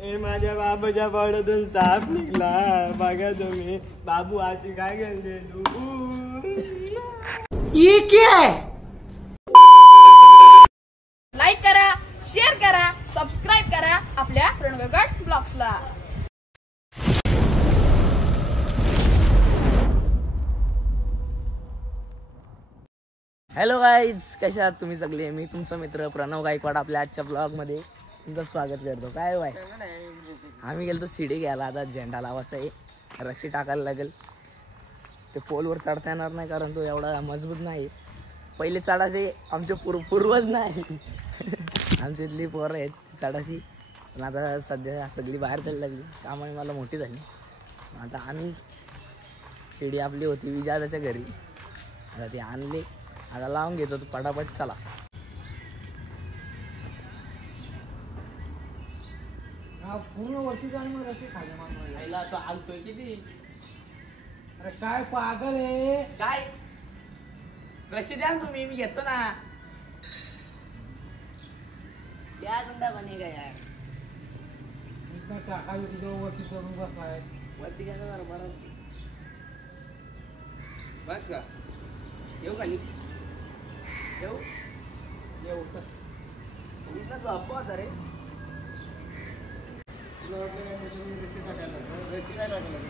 माझ्या बाबाच्या पावड्यातून साप निघला बघा तुम्ही. बाबू आजी काय करते तू? ये क्या है? लाईक करा, शेअर करा, सबस्क्राईब करा आपल्या रणगड ब्लॉग्सला. हॅलो गाईज, कशा आहात तुम्ही सगळे? मी तुमचा मित्र प्रणव गायकवाड आपल्या आजच्या ब्लॉग मध्ये तुमचं स्वागत करतो. काय बाय, आम्ही गेलो शिडी घ्यायला. आता झेंडा लावायचा आहे, रस्सी टाकायला लागेल. ते पोलवर चढता येणार नाही कारण तो एवढा मजबूत नाही. पहिले चढायचे आमचे पूर्वज नाही आमची इथली पोरं आहेत चढायची, पण आता सध्या सगळी बाहेर जायला लागली त्यामुळे मला मोठी झाली. आता आम्ही शिडी आपली होती विजादाच्या घरी, आता ती आणली, आता लावून घेतो तू पटापट. चला पूर्ण वरती जाऊन मग रस्ते खाली मारला तो आलतोय किती. अरे काय पागल आहे काय, रस्ते द्या तुम्ही, मी घेतो ना. क्या गुंडा बनेगा यार, इतना टाका वरती चढून बसलाय. वरती घ्या जरा बरं बस का. येऊ खाली, येऊ येऊ रे.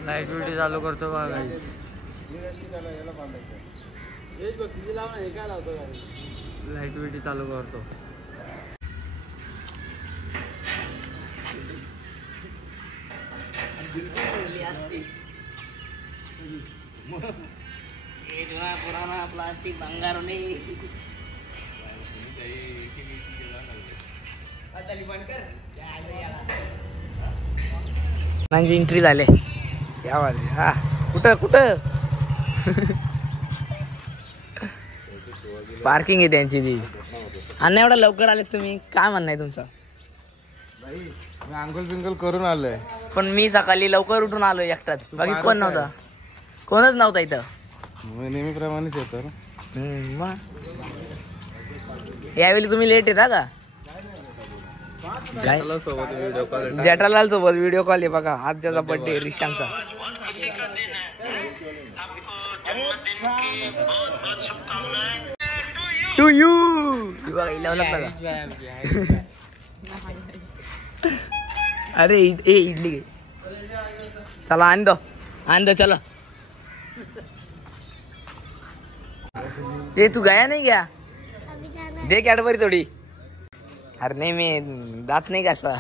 लाईट ब्युटी चालू करतो बघा. लाईट ब्युटी चालू करतो. पुराना प्लास्टिक भंगार नहीं. एंट्री झाले यावर. हा कुठं कुठं पार्किंग आहे त्यांची ती. आणि एवढा लवकर आले तुम्ही, काय म्हणणं आहे तुमचं? मी अंकल बिंकल करून आलोय, पण मी सकाळी लवकर उठून आलो एकटाच, बाकी कोण नव्हता, कोणच नव्हता इथं. नेहमीप्रमाणेच येतो. यावेळी तुम्ही लेट येता का? जेठालाल सोबत व्हिडिओ कॉल आहे बघा. आज त्याचा बर्थडे रिशांचा. टू यू अरे इडली घे. चला आण दो चला. ये तू गया नहीं क्या? दे कैडबरी थोड़ी. अरे नहीं मैं दांत नहीं कैसा.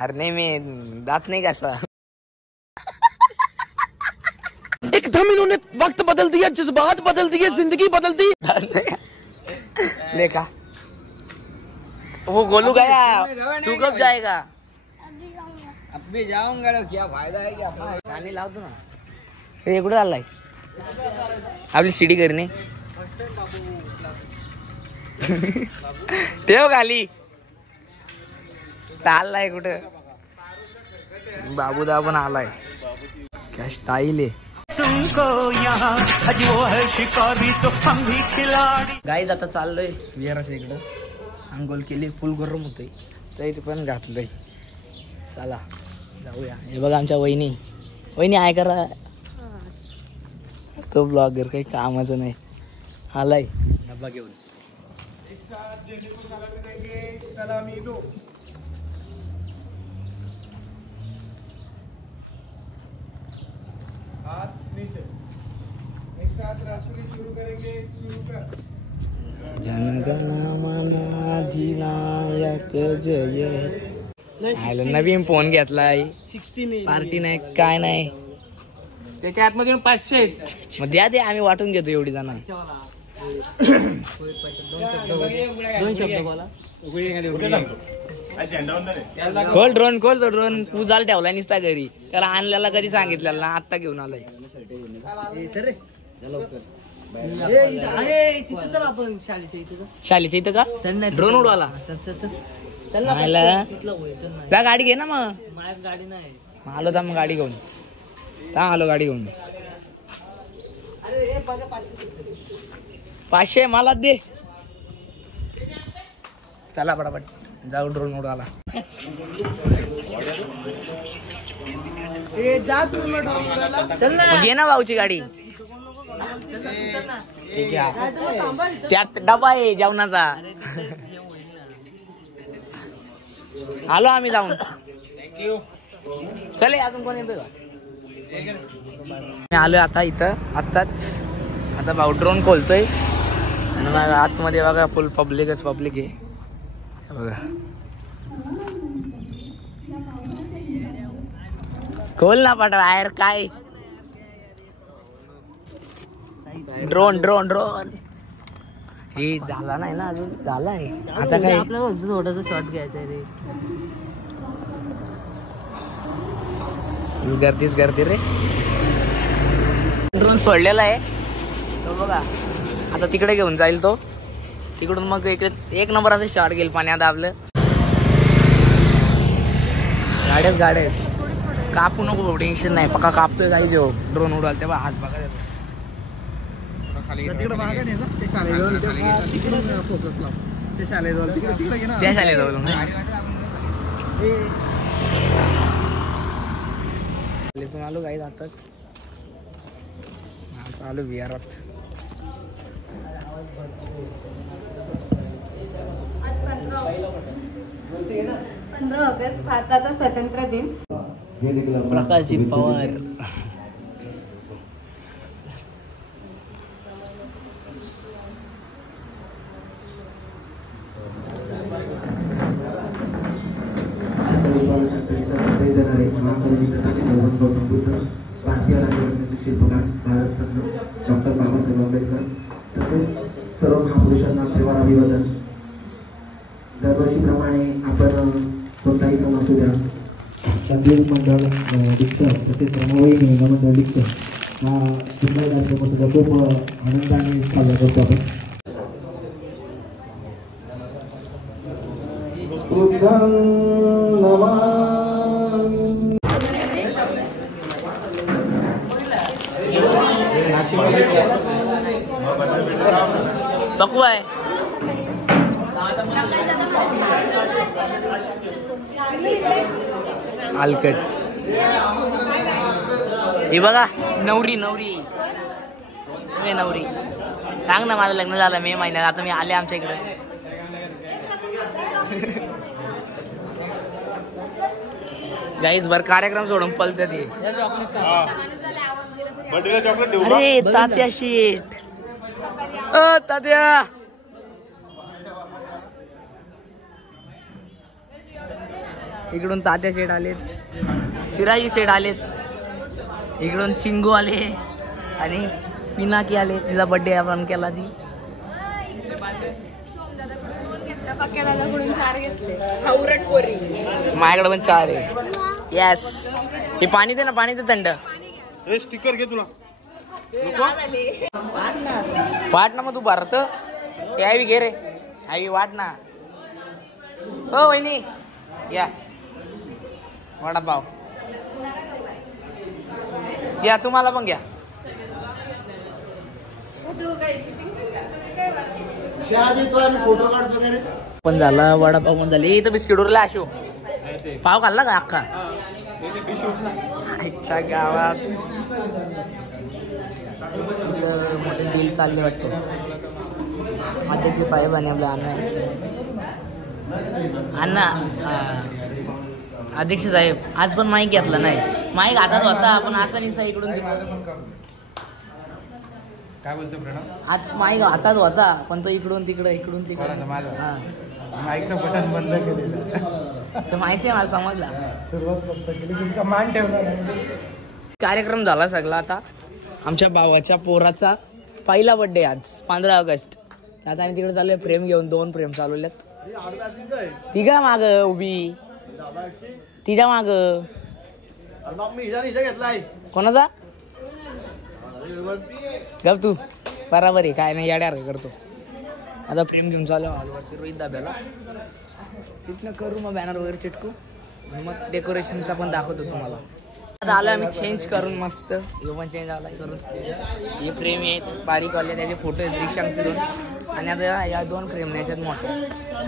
अरे नहीं मैं दांत नहीं कैसा. एकदम इन्होंने वक्त बदल दिया, जज्बात बदल दिए, जिंदगी बदल दी. लेका वो गोलू गया, तू कब जाएगा? अभी जाऊंगा. क्या फायदा है क्या? गाणी लावतो ना. हे कुठे चाललाय? आपली शिडी करणे. ठेव खाली. चाललाय कुठं? बाबूदा पण आलाय. क्या स्टाईल आहे. गाईज आता चाललोय विहाराच्या इकडं. अंघोल केली, फुल गरम होतंय, तरी पण घातलंय. चला जाऊया. हे बघा आमच्या वहिनी. वहिनी आहे करा. तो ब्लॉगर काही कामाचं नाही, आलाय डब्बा घेऊन. जनगणमनाधिनायक जय. नवीन फोन घेतलाय, 16 पार्टी नाही काय नाही. त्याच्या आतमध्ये 500 आहेत. मग द्या दे, आम्ही वाटून घेतो एवढी जण. दोन शब्द बोला. खोल ड्रोन, खोल तो ड्रोन. पूजाला ठेवलाय निसता घरी, त्याला आणल्याला कधी सांगितलेलं ना, आत्ता घेऊन आलाय. शाळेच्या इथं का ड्रोन उडवाला? त्या गाडी घे ना. मग गाडी नाही आलो तर मग गाडी घेऊन आलो. गाडी घेऊन 500 मला दे. चला पटापट जाऊ ड्रोन उडाला. चल ना, घे ना भाऊची गाडी. ठीक आहे, त्यात डबा आहे जेवणाचा. आलो आम्ही जाऊन. चले, अजून कोण येतो का? मी आलोय आता इथं आत्ताच. आता भाऊ ड्रोन खोलतोय आणि मग आतमध्ये बघा फुल पब्लिकच पब्लिक आहे बघा. खोल ना पाठवा बाहेर. काय ड्रोन ड्रोन ड्रोन हे झाला नाही ना अजून. झाला आहे आता. काय आपल्याला थोडासा शॉट घ्यायचा रे. गर्दीच गर्दी रे. ड्रोन सोडलेला आहे तो बघा. आता तिकडे घेऊन जाईल तो. तिकडून मग इकडे एक नंबराचं शॉट घेईल पाण्यात आपलं. गाड्याच गाड्या आहेत. कापू नको, टेन्शन नाही. पक्का कापतोय काही जो ड्रोन उडाल तेव्हा हात बघा. त्या शाळेजवळ आलो काही आताच. आता आलो विहारात. 15 ऑगस्ट भारताचा स्वातंत्र्य दिन. प्रकाशजी पवार. भारतीय राज्यघटनेचे शिल्पकार भारतरत्न डॉक्टर बाबासाहेब आंबेडकर तसेच सर्व महापुरुषांना त्रिवार अभिवादन. दरवर्षीप्रमाणे आपण कोणताही सण असू द्या, संगीत मंडळ डिक्टर तसेच रमावळी मंडळ डिक्टर हा सुंदर कार्यक्रम सुद्धा खूप आनंदाने साजरा करतो आपण. बकू आहे आलकट. हे बघा नवरी नवरी नवरी. सांग ना, माझं लग्न झालं मे महिन्यात. आता मी आले आमच्या इकडे. गाईज भर कार्यक्रम सोडून पलते ते. अरे तात्या शेठ. तात्या इकडून तात्या शेठ आलेत, चिराजी शेठ आलेत, इकडून चिंगू आले आणि पिनाकी आले. तिचा बर्थडे आपण केला. ती माझ्याकडे पण 4 आहे. येस. हे पाणी दे ना, पाणी दे थंड. स्टिकर घे तुला. वाट ना मग तू भरत. यावी घे रे. यावी वाट ना. हो वहिनी या. वडापाव या. तुम्हाला पण घ्या. पण झाला वडापाव पण झाले. इथं बिस्किट उरला. अशो पाव खाल्ला का अख्खा? आजच्या गावात मोठे डील चालले वाटतं. अध्यक्ष साहेब आणि आपले अण्णा अध्यक्ष साहेब आज पण माईक घेतला नाही. माईक हातात होता पण असा निसा इकडून तिकडून. काय बोलतो प्रणव? आज माईक हातात होता पण तो इकडून तिकडं इकडून तिकडं. माईकचं बटन बंद केलेलं तर माहिती आहे मला, समजला. सुरुवात मान ठेवला. कार्यक्रम झाला सगळा. आता आमच्या भावाच्या पोराचा पहिला बर्थडे आज 15 ऑगस्ट. आता आम्ही तिकडे चाललोय प्रेम घेऊन. 2 प्रेम चालवल्यात. तिघा माग उभी. तिच्या माग कोणाचा गप तू. बराबर आहे. काय नाही याड्या करतो. आता प्रेम घेऊन चालू रोहित दाब्याला. तिथनं करू मग बॅनर वगैरे चिटकू. मग डेकोरेशनचा पण दाखवतो तुम्हाला. आता आलो आम्ही चेंज करून मस्त. हे पण चेंज आलाय करून. हे प्रेम आहेत बारीकवाले. त्याचे फोटो आहेत रिक्षांचे 2. आणि आता या 2 फ्रेम न्यायच्यात मोठ्या.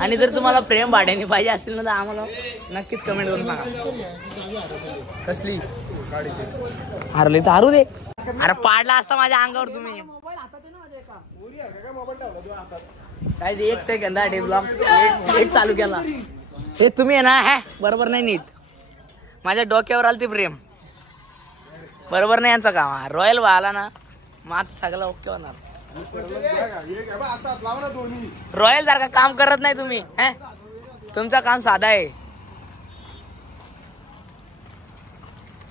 आणि जर तुम्हाला फ्रेम भाड्याने पाहिजे असेल ना तर आम्हाला नक्कीच कमेंट करून सांगा. कसली हरली तर हरू दे. अरे पाडला असता माझ्या अंगावर तुम्ही. काय 1 सेकंद ब्लॉग लेट चालू केला. हे तुम्ही आहे ना हे बरोबर नाही नीट. माझ्या डोक्यावर आली ती फ्रेम बरोबर नाही. यांचं काम रॉयल व्हायला ना मग आता सगळं ओके होणार. रॉयल सारखं काम करत नाही तुम्ही. तुमचं काम साधा आहे.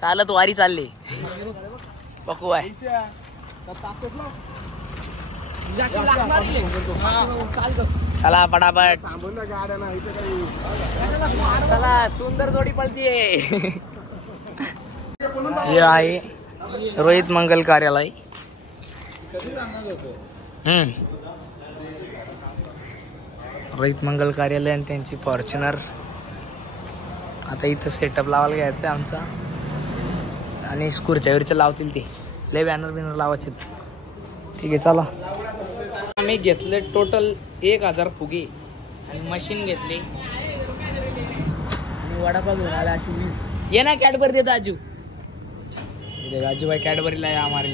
चालत वारी चालली बकू आहे. चला पटापट चला. सुंदर जोडी पळतीये. हे आहे रोहित मंगल कार्यालय. रोहित मंगल कार्यालय आणि त्यांची फॉर्च्युनर. आता इथं सेटअप लावायला घ्यायचं आमचा. आणि स्कूरच्या वरच्या लावतील ते लय बॅनर बिनर लावायचे. ठीक आहे चला. आम्ही घेतले टोटल 1000 फुगे आणि मशीन घेतली आणि वडापाव घेऊन आला 20. ये ना कॅडबरी देतो आजू. राजूभाई कॅडबरीला आहे आम्हाला.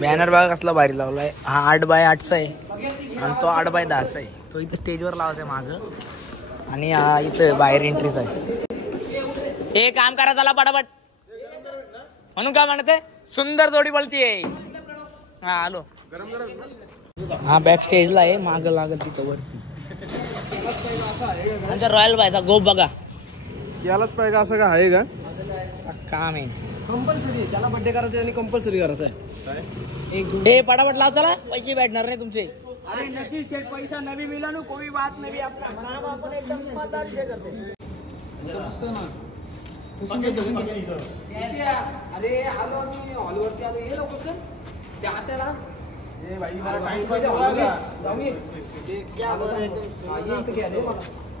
बॅनर बघा कसला भारी लावलाय. हा 8x8चा आहे आणि तो 8x10चा आहे. तो इथं स्टेजवर लावायचा आहे मागं आणि हा इथं बाहेर एंट्रीचा आहे. हे काम करा चला पटापट. म्हणून काय म्हणते सुंदर जोडी बोलतीये. हा आलो. हा बॅक स्टेजला आहे मागं लागल तिथं वरती. आमच्या रॉयल बायचा गोप बघा. यालाच पाहिजे असं का आहे का काम आहे. कंपल्सरी त्याला बर्थडे करायचा आणि कंपल्सरी करायचं आहे. हे पटापट लाव चला. पैसे भेटणार नाही तुमचे. अरे नक्की सेट पैसा नवी मिला ना कोई बात नहीं. अपना आपण एकदम ईमानदार से करते. अरे आलो मी हॉलवरती आलो. हे लोक त्या हाताला ए भाई मला टाइम पाहिजे.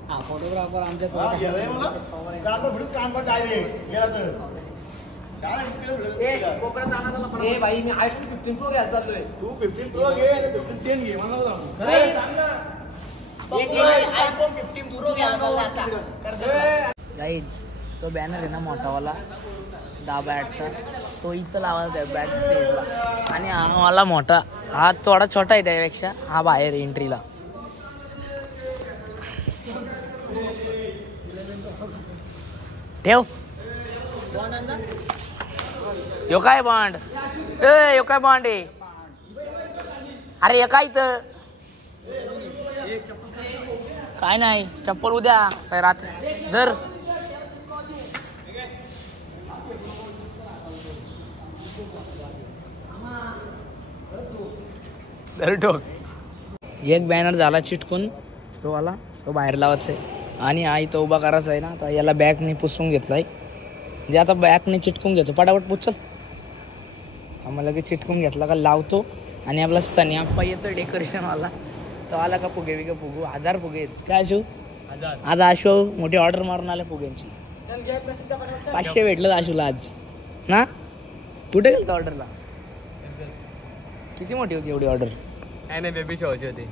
हा फोटोग्राफर आमच्या भाई मी iPhone 15 Pro घ्यायला चाललोय. तू 15 Pro घे 15 10 घे मला गाईज. तो बॅनर आहे ना मोठावाला 10x8चा तो इथं लावायचा आहे बॅक स्टेजला. आणि हा मला मोठा हा थोडा छोटा आहे त्यापेक्षा. हा बाहेर एंट्रीला. ठेव. यो काय बॉन्ड. यो काय बॉन्ड आहे. अरे हे काय इथं काय नाही. चप्पल उद्या काय रात्री जर ठोक. एक बॅनर झाला चिटकून तो आला तो बाहेर लावायचा आहे. आणि आई तो उभा करायचा आहे ना. आता याला बॅगने पुसून घेतलाय. म्हणजे आता बॅगने चिटकून घेतो पटापट पुचल. आम्हाला लगेच चिटकून घेतला का लावतो. आणि आपला सनी आप्पा येतो डेकोरेशनवाला. तो आला का फुगे बिगे फुगू 1000 फुगे आहेत. काय आशू आज आशू मोठी ऑर्डर मारून आल्या फुग्यांची. 500 भेटलं आशूला आज ना. कुठे गेलं ऑर्डरला. किती मोठी होती एवढी ऑर्डर. नाही बेबी शोची होती.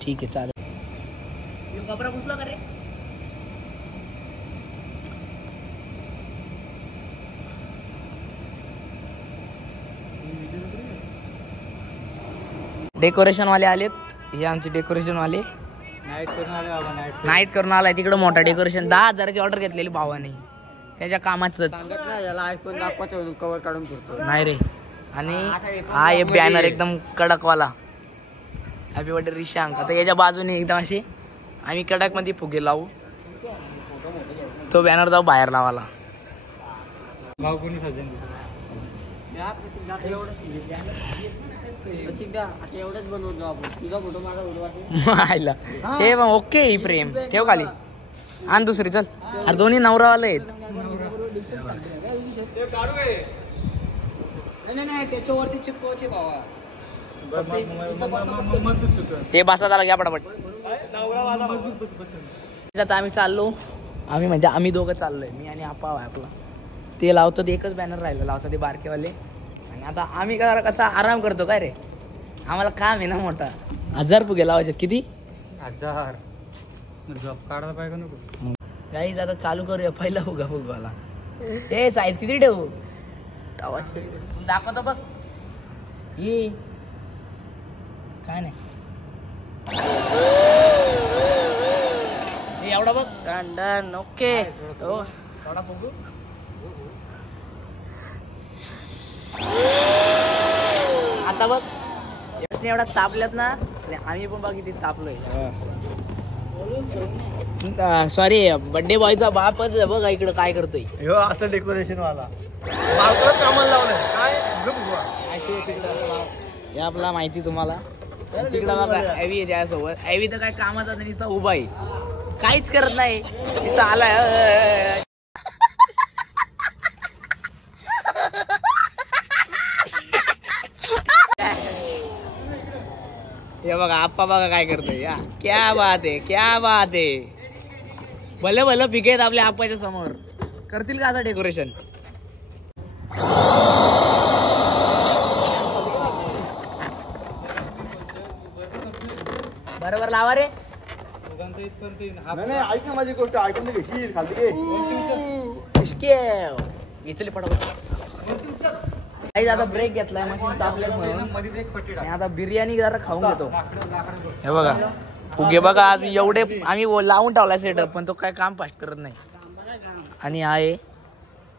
ठीक आहे चालेल. कपडा पुसला का रे. डेकोरेशन वाले आलेत. हे आमचे डेकोरेशन वाले नाईट करून आले बाबा. नाईट करून आलाय तिकडे मोठा डेकोरेशन. 10,000ची ऑर्डर घेतलेली भावाने त्याच्या कामाचंच. याला आयफोन दाखवायचं कवर काढून फिरतो नाही रे. आणि हा एक बॅनर एकदम कडकवाला हॅपी बर्थडे रिशांक. आता याच्या बाजूने एकदम असे आम्ही कडक मध्ये फुगे लावू. तो बॅनर जाऊ बाहेर लावायला. भाऊ कोणी सजन एवढंच बनवतो आपण. तुझा फोटो माझा मायला हे मग ओके. ही प्रेम ठेव खाली आणि दुसरी चल. अरे दोन्ही नवरावाले आहेत. नाही त्याच्यावरती चिपकायचे भावा. हे बसा झाला घ्या पटापट. आता आम्ही चाललो. आम्ही म्हणजे आम्ही दोघं चाललोय. मी आणि आप्पा आहे आपला. ते लावतो ते एकच बॅनर राहिलं लावता ते बारकेवाले. आणि आता आम्ही कसा आराम करतो काय रे, आम्हाला काम आहे ना मोठा. 1000 फुगे लावायचे. किती? 1000. जॉब काढायला पाहिजे नको. गाईज आता चालू करूया पहिला फुगा फुगवाला. ए साईज किती ठेवू? दाखवतो बघ. ये काय नाही एवढा बघ. डन. ओके. थोडा फुगू. आता बघ एवढा तापल्यात ना, आम्ही पण बघ किती तापलोय. सॉरी, बर्थडे बॉयचा बापच बघ इकडं काय करतोय. हो असं डेकोरेशन वाला कामाला लावलंय काय. हे आपला माहिती तुम्हाला. तिकडं बघा ॲवी आहे त्यासोबत. ॲवी तर काय कामाचा नुसता उभा आहे, काहीच करत नाही. तिथं आलाय. हे बघा आप्पा बघा काय करतोय. क्या बात आहे, क्या बात आहे. भले भलं पिके आहेत आपल्या आप्पाच्या समोर. करतील का असं डेकोरेशन? बरोबर लावा रे. नाही ऐक ना माझी गोष्ट, ऐकून घेशील खाली घेतली पटापट. आता ब्रेक घेतलाय मशीन तापल्यात म्हणून. आता बिर्याणी जरा खाऊन घेतो. हे बघा फुगे बघा आज एवढे आम्ही लावून ठेवलाय सेटअप, पण तो काय काम फास्ट करत नाही. आणि आहे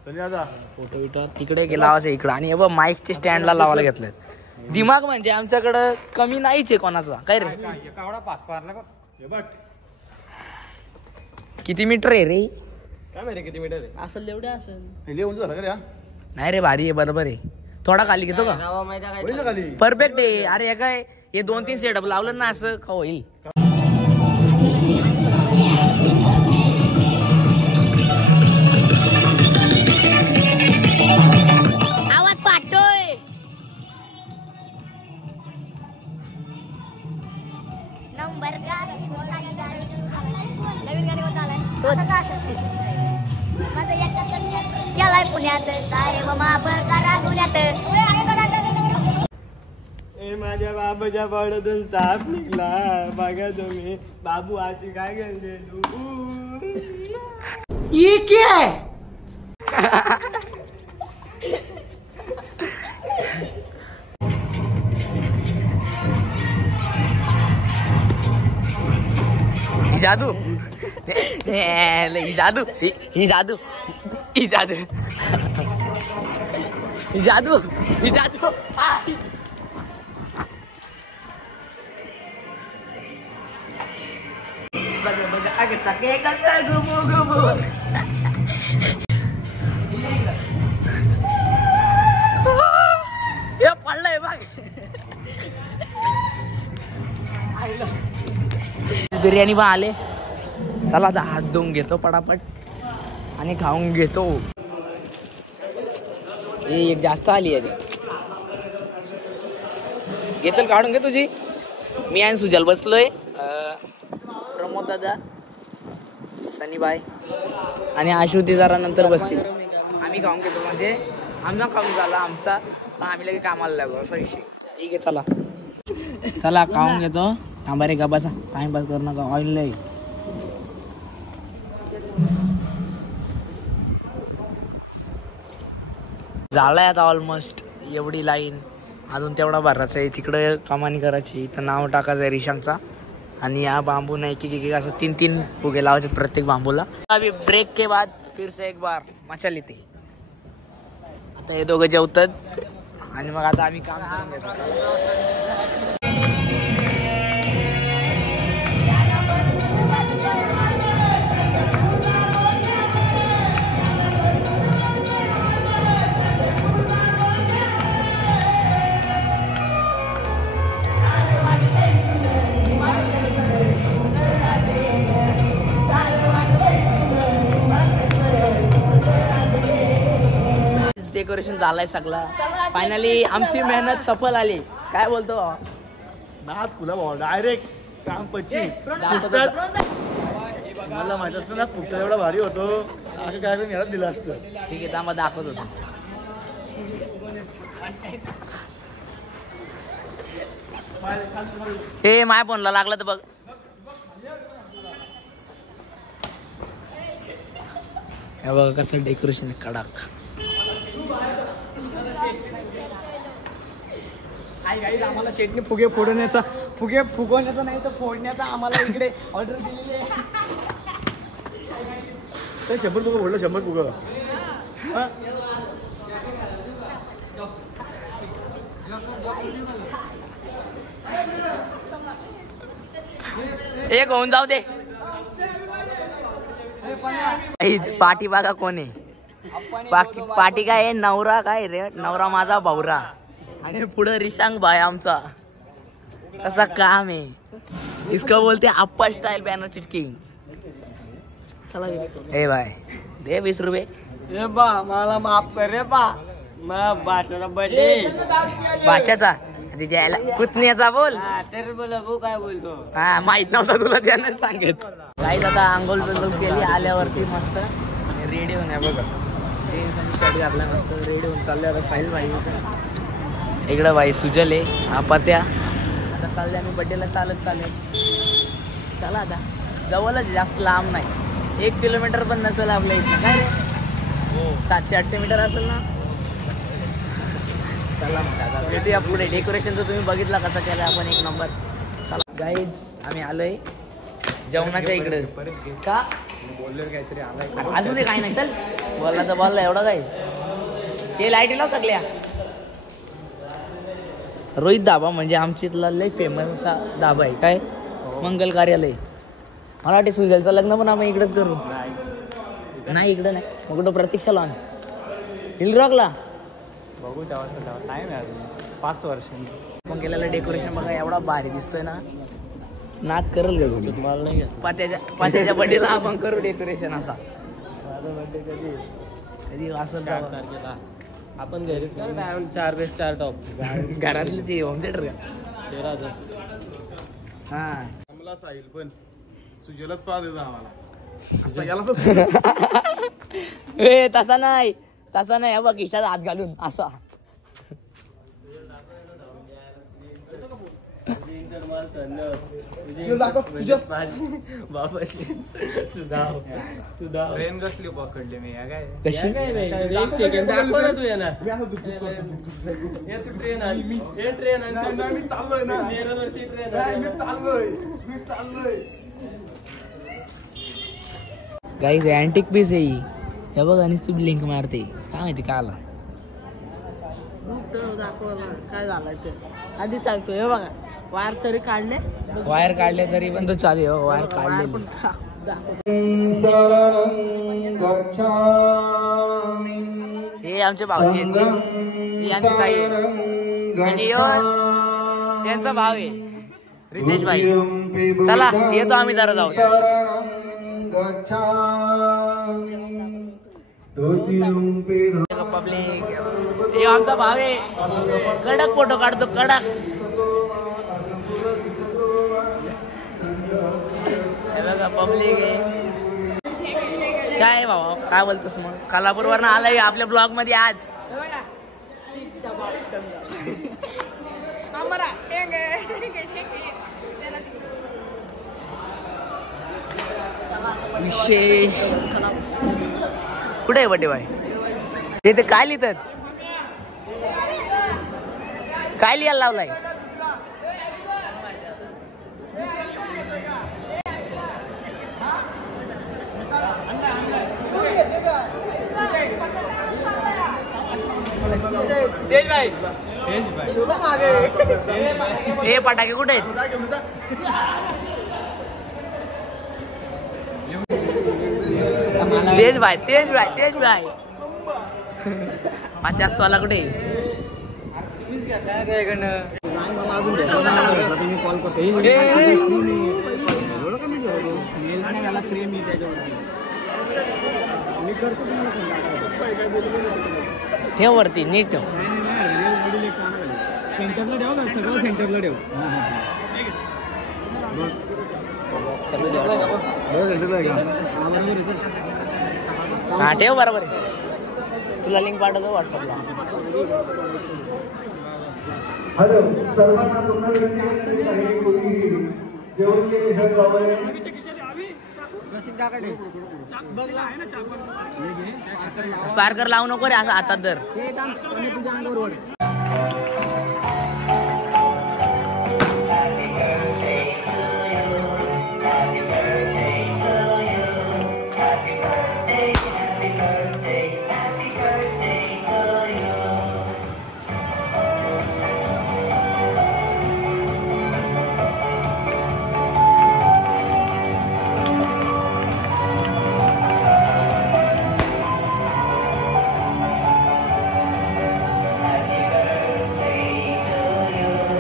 फोटो बिटो तिकडे गेला इकडं. आणि हे बघ माईकचे स्टँडला लावायला घेतलेत. दिमाग म्हणजे आमच्याकडं कमी नाहीच आहे कोणाचा. काय रे किती मीटर आहे रे? काय माहिती किती मीटर आहे असेल एवढे असेल. झालं का रे? नाही रे भारी आहे, बरोबर आहे. थोडा खाली घेतो का? परफेक्ट आहे. अरे हे काय हे 2-3 सेटअप लावलं ना असं का होईल. आवाज पाठतोय. नंबर केलाय पुण्यात साहेब महापर करा दुनियात. ए माझ्या बाबाच्या पावड्यातून साप निघला बघा तुम्ही. बाबू आजी काय करते तू? ये क्या है? जादू जादू ही जादू ही जादू ही जादू ही जादू. बघा बघा अगे सगळे कसं घुमू घुमू. हे पडलंय बघ. बिर्याणी पण आले. चला आता हात धुवून घेतो पटापट आणि खाऊन घेतो. एक जास्त आली आहे घे. चल काढून घे तुझी. मी आणि सुजल बसलोय. प्रमोद दादा, सनीबाई आणि आशुती जरा नंतर बसतील. आम्ही खाऊन घेतो म्हणजे आम्ही खाऊन झाला आमचा, आम्ही लगे कामाला लागलो असा विषय. ठीक आहे चला चला खाऊन घेतो. थांबा रे गबाचा टाइमपास करू नका. ऑइल लय झालाय आता ऑलमोस्ट. एवढी लाईन अजून तेवढा भरायचा आहे. तिकडे कमानी करायची. इथं नाव टाकायचं आहे रिशांगचा. आणि या बांबू नाही की असं 3-3 फुगे लावायचे प्रत्येक बांबूला. अभी ब्रेक के बाद फिर से एक बार मचा लेते. आता हे दोघं जेवतात आणि मग आता आम्ही काम करून घेतो. डेकोरेशन झालाय सगळा. फायनली आमची मेहनत सफल आली. काय बोलतो नाथ तुला भाऊ डायरेक्ट काम पच्ची. मला माहित असतं ना फुकटा एवढा भारी होतो. काय दिलं असतं. ठीक आहे मग दाखवत होतो. हे माय फोनला लागलं तर बघ. हे बघ कसं डेकोरेशन कडक. आम्हाला शेटने फुगे फुगवण्याचा नाही तर फोडण्याचा आम्हाला इकडे ऑर्डर दिलेली आहे. 100 फुगं फोडलं 100 फुगं. एक होऊन जाऊ दे. पाठी बघा कोण आहे. पाठी काय आहे, नवरा काय रे, नवरा माझा भावरा आणि पुढे रिशांग भाई आमचा. कसा काम आहे. इसका बोलते अप्पा स्टाईल बॅनर चिटकिंग. चला ए भाई दे 20 रुपये. रे बा मला माफ कर रे बा. मला बाचाचा बर्थडे. बाच्याचा ज्याला कुतण्याचा बोल. तर बोला भाऊ काय बोलतो. हा माहित नव्हता तुला त्यानं सांगत. काही आता आंघोळ बिंघोळ केली आल्यावरती मस्त रेडी होऊन आहे बघा. जीन्स आणि शर्ट घातला मस्त रेडी होऊन चालले आता. साहिल भाई इकडं भाई सुजल आहे आपात्या. आता चालले आम्ही बड्डेला चालत चालेल. चला आता जवळच जास्त लांब नाही. 1 किलोमीटर पण नसेल आपल्या इथं काय रे. 700-800 मीटर असेल ना. चला मग आता भेटूया पुढे. डेकोरेशनचं तुम्ही बघितला कसं केलं आपण एक नंबर. चला गाईज आम्ही आलोय जेवणाच्या इकडे. का अजून ते काही नाही. चल बोलला तर बोलला एवढा काय. ते लाईट लाव सगळ्या. रोहित धाबा म्हणजे आमच्या इथला लय फेमस असा धाबा आहे. काय मंगल कार्यालय. मला वाटते सुजलचं लग्न पण आपण इकडेच करू. नाही इकडं नाही मग कुठं प्रतीक्षा लॉन हिल रॉकला बघू तेव्हा टाइम आहे अजून 5 वर्ष. मग केलेलं डेकोरेशन बघा एवढा भारी दिसतोय ना. नाच करल ग मला नाही. पात्याच्या बर्थडेला आपण करू डेकोरेशन असा. माझा बर्थडे कधी असं तारखेला आपण घरीच कर. 4 टॉप घरातली ती होम थिएटर का. 13,000. हा आम्हाला साहिल पण सुजलच पाहा देतो आम्हाला. ए तसा नाही बघ खिशात हात घालून असा. ट्रेन कसली पकडली मी काय कशी सेकंड दाखव ना तू येणार. गाईज अँटिक पीस आहे ही. हे बघ आणि तू लिंक मारते काय माहिती का आला. काय झालं ते आधी सांगतो. हे बघा वायर तरी काढले. वायर काढले तरी पण तो चालू आहे. वायर काढले. हे आमचे भाऊजी आहेत. ही आमची ताई आहे आणि त्यांचा भाव आहे रितेश भाई. चला येतो आम्ही जरा जाऊन. पब्लिक हे आमचा भाव आहे. कडक फोटो काढतो कडक. हे बघा पब्लिक आहे. काय भाऊ काय बोलतोस मग. कोल्हापूर वरनं आलाय आपल्या ब्लॉग मध्ये आज. विशेष कुठे आहे बड्डे बाय. ते काय लिहितात काय लिहायला लावलाय. हे पटाके कुठे आहेत. तेज भाई माझ्या वाला कुठे. कॉल करतो. ठेव वरती नीट ठेव. सेंटरला ठेव ना सगळं सेंटरला ठेव. हा ठेव बरोबर आहे. तुला लिंक पाठवतो व्हॉट्सअपला. हॅलो सर्वांना पुन्हा विनंती आहे की कोणी जेवण केले घर जावं. स्पार्कर लावू नको रे असं हातात धर.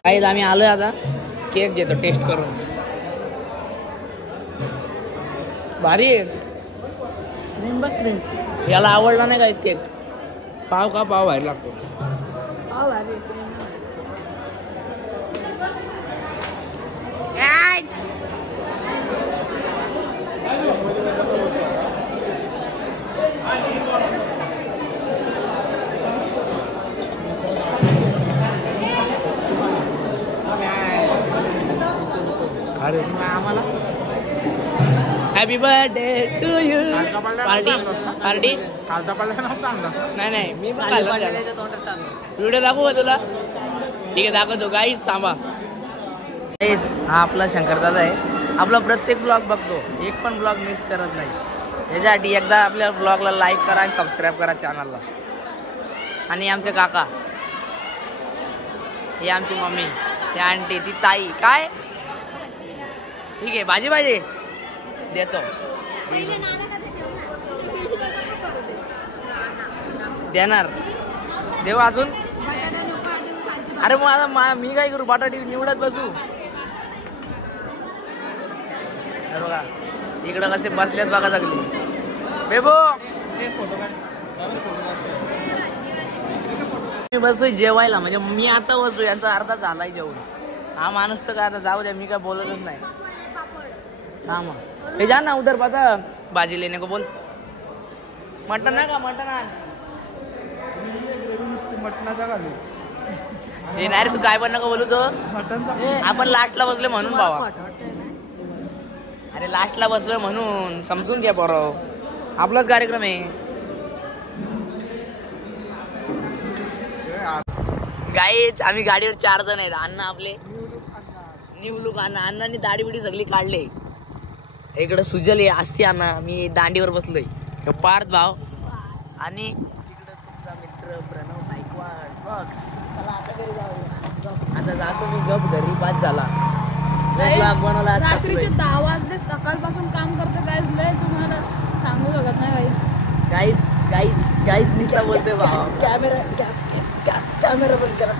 काही आम्ही आलोय आता केक घेतो टेस्ट करून. भारी आहे. क्रीम बघ क्रीम. याला आवडला नाही काय केक. पाव का पाव बाहेर लागतो. अरे आम्हाला happy birthday to you. Party party नाही नाही मी व्हिडिओ दाखवू का तुला. ठीक आहे दाखवतो. गाईच थांबा. हा आपला शंकरदादा आहे. आपला प्रत्येक ब्लॉग बघतो. एक पण ब्लॉग मिस करत नाही. याच्यासाठी एकदा आपल्या ब्लॉगला लाईक करा आणि सबस्क्राईब करा चॅनलला. आणि आमचे काका, ही आमची मम्मी, ही आंटी, ती ताई. काय ठीक आहे भाजी भाजी देतो. देणार देऊ अजून. अरे मग आता मी काय करू. बटाटी निवडत बसू. बघा इकडं कसे बसल्यात बघा सगळी. बेबो मी बसतोय जेवायला. म्हणजे मी आता बसतो यांचा अर्धा झालाय जेवण. हा माणूस तर काय आता जाऊ द्या. मी काय बोलतच नाही. हाँ हे जा ना उधर पता भाजी लेने को बोल. मटन ना का मटन आण. हे नाही रे तू काय पण नका बोलू. तो आपण लास्टला बसले म्हणून बाबा. अरे लास्टला बसलोय म्हणून समजून घ्या बरं. आपलाच कार्यक्रम आहे. गाईच आम्ही गाडीवर 4 जण आहेत. अण्णा आपले निवलूक अण्णा. अण्णांनी दाढी बिडी सगळी काढले. इकडं सुजल असती अण्णा. मी दांडीवर बसलोय. पार्थ भाव आणि इकडं तुमचा मित्र प्रणव गायकवाड बॉक्स. चला आता घरी जाऊ. आता जातो मी गप घरी. 5 झाला. बनवला रात्रीचे 10 वाजले. सकाळपासून काम करतो. काय लय तुम्हाला सांगू शकत नाही. गाईच गाईच गाईच नुसता बोलते भाव. कॅमेरा कॅमेरा बंद करा.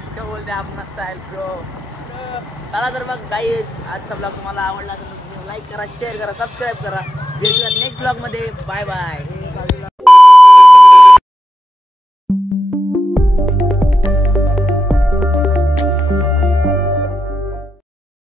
इसका बोलते अपना स्टाईल ब्रो. चला तर मग गाईज आजचा ब्लॉग तुम्हाला आवडला तर लाईक करा, शेअर करा, सबस्क्राईब करा. भेटूयात नेक्स्ट ब्लॉग मध्ये. Bye bye.